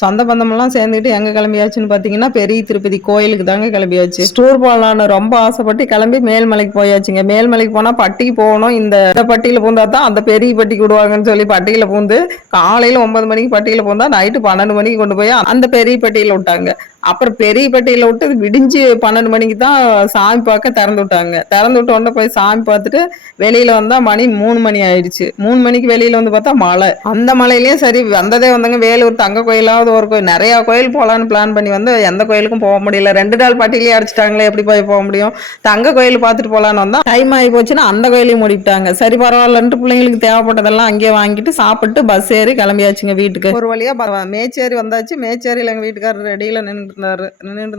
சொந்த பந்தமெல்லாம் சேர்ந்துக்கிட்டு எங்க கிளம்பியாச்சுன்னு பார்த்தீங்கன்னா, பெரிய திருப்பதி கோயிலுக்கு தாங்க கிளம்பியாச்சு. டூர் போலான்னு ரொம்ப ஆசைப்பட்டு கிளம்பி மேல்மலைக்கு போயாச்சுங்க. மேல்மலைக்கு போனா பட்டிக்கு போகணும். இந்த பட்டியில பூந்தா தான் அந்த பெரிய பட்டிக்கு விடுவாங்கன்னு சொல்லி பட்டியில பூந்து, காலையில 9 மணிக்கு பட்டியில பூந்தா, நைட்டு 12 மணிக்கு கொண்டு போய் அந்த பெரிய பட்டியில விட்டாங்க. அப்புறம் பெரிய பட்டியில விட்டு விடிஞ்சு 12 மணிக்கு தான் சாமி பார்க்க திறந்து விட்டாங்க. திறந்து விட்ட உடனே போய் சாமி பார்த்துட்டு வெளியில வந்தா மணி 3 மணி ஆயிடுச்சு. 3 மணிக்கு வெளியில வந்து பார்த்தா மழை. அந்த மழையிலயும் சரி வந்ததே வந்தங்க வேலூர் தங்க கோயிலாவது ஒரு கோயில் நிறைய கோயில் போலான்னு பிளான் பண்ணி வந்து எந்த கோயிலுக்கும் போக முடியல. 2 நாள் பட்டியலே அடிச்சிட்டாங்களே எப்படி போக முடியும். தங்க கோயில் பார்த்துட்டு போலான்னு வந்தா டைம் ஆகி போச்சுன்னா அந்த கோயிலையும் மூடிட்டாங்க. சரி பரவாயில்லன்ட்டு பிள்ளைங்களுக்கு தேவைப்பட்டதெல்லாம் அங்கேயே வாங்கிட்டு சாப்பிட்டு பஸ் ஏறி கிளம்பியாச்சுங்க வீட்டுக்கு. ஒரு வழியா மேச்சேரி வந்தாச்சு. மேச்சேரியில் எங்க வீட்டுக்காரர் ரெடியில நின்றுட்டு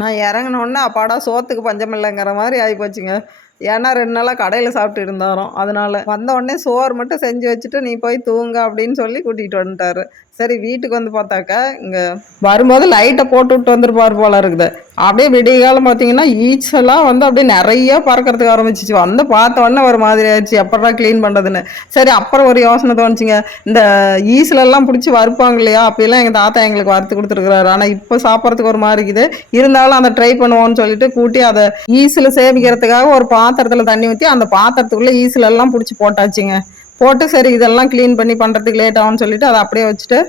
நான் இறங்கின உடனே அப்பாடா சோத்துக்கு பஞ்சம் இல்லைங்கிற மாதிரி ஆகி போச்சுங்க. ஏன்னா 2 நாளாக கடையில் சாப்பிட்டு இருந்தாரோம். அதனால வந்த உடனே சோறு மட்டும் செஞ்சு வச்சுட்டு நீ போய் தூங்க அப்படின்னு சொல்லி கூட்டிகிட்டு வந்துட்டாரு. சரி வீட்டுக்கு வந்து பார்த்தாக்கா இங்கே வரும்போது லைட்டை போட்டு விட்டு வந்துருப்பார் போல இருக்குது. அப்படியே விடிய காலம் பார்த்தீங்கன்னா ஈச்செல்லாம் வந்து அப்படியே நிறைய பறக்கிறதுக்கு ஆரம்பிச்சிச்சு. வந்து பார்த்த உடனே ஒரு மாதிரி ஆயிடுச்சு, எப்படா க்ளீன் பண்ணுறதுன்னு. சரி அப்புறம் ஒரு யோசனை தோணுச்சுங்க, இந்த ஈஸ்லெல்லாம் பிடிச்சி வறுப்பாங்க இல்லையா, அப்பெல்லாம் எங்கள் தாத்தா எங்களுக்கு வறுத்து கொடுத்துருக்குறாரு. ஆனால் இப்போ சாப்பிட்றதுக்கு ஒரு மாதிரி இருக்குது. இருந்தாலும் அதை ட்ரை பண்ணுவோம்னு சொல்லிட்டு கூட்டி அதை ஈஸில் சேமிக்கிறதுக்காக ஒரு பாத்திரத்தில் தண்ணி ஊற்றி அந்த பாத்திரத்துக்குள்ளே ஈஸ்லெல்லாம் பிடிச்சி போட்டாச்சுங்க. போட்டு சரி இதெல்லாம் க்ளீன் பண்ணி பண்ணுறதுக்கு லேட் ஆகும்னு சொல்லிட்டு அதை அப்படியே வச்சுட்டு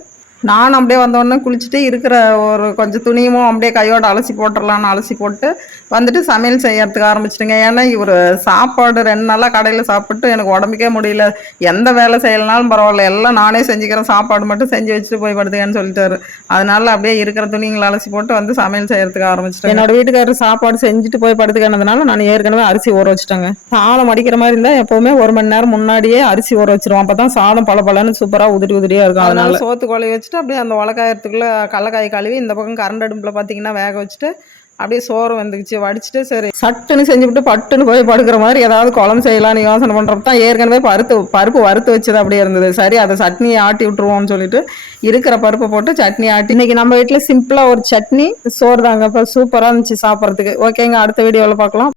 நானும் அப்படியே வந்தோடனே குளிச்சுட்டு இருக்கிற ஒரு கொஞ்சம் துணியும் அப்படியே கையோடு அலசி போட்டுடலான்னு அலசி போட்டு வந்துட்டு சமையல் செய்யறதுக்கு ஆரம்பிச்சிட்டுங்க. ஏன்னா இவர் சாப்பாடு 2 நாளாக கடையில் சாப்பிட்டு எனக்கு உடம்புக்கே முடியல. எந்த வேலை செய்யலனாலும் பரவாயில்ல, எல்லாம் நானே செஞ்சுக்கிறேன், சாப்பாடு மட்டும் செஞ்சு வச்சுட்டு போய் படுத்துக்கன்னு சொல்லிட்டாரு. அதனால அப்படியே இருக்கிற துணிங்களை அலசி போட்டு வந்து சமையல் செய்யறதுக்கு ஆரம்பிச்சிட்டேன். என்னோட வீட்டுக்காரர் சாப்பாடு செஞ்சுட்டு போய் படுத்துக்கிறதுனால நான் ஏற்கனவே அரிசி ஊற வச்சுட்டேங்க. சாதம் அடிக்கிற மாதிரி இருந்தால் எப்போவுமே 1 மணி நேரம் முன்னாடியே அரிசி ஊற வச்சிருவோம். அப்போ தான் சாதம் பலன்னு சூப்பராக உதிரி உதிரியாக இருக்கும். அதனால சோத்து குழி வச்சுட்டு அப்படியே அந்த உலக்காயத்துக்குள்ளே கடலக்காய் கழுவி இந்த பக்கம் கரண்ட் அடுப்பில் பார்த்தீங்கன்னா வேக வச்சுட்டு அப்படியே சோறு வந்துக்குச்சு. வடிச்சிட்டு சரி சட்டுன்னு செஞ்சுவிட்டு பட்டுன்னு போய் படுக்கிற மாதிரி ஏதாவது குழம்பு செய்யலான்னு யோசனை பண்ணுறப்ப தான் ஏற்கனவே பருப்பு வறுத்து வச்சது அப்படியே இருந்தது. சரி அதை சட்னியை ஆட்டி விட்டுருவோம்னு சொல்லிட்டு இருக்கிற பருப்பை போட்டு சட்னி ஆட்டி இன்னைக்கு நம்ம வீட்டில் சிம்பிளாக ஒரு சட்னி சோறு தாங்க. இப்போ சூப்பராக இருந்துச்சு சாப்பிட்றதுக்கு. ஓகேங்க, அடுத்த வீடியோவில் பார்க்கலாம்.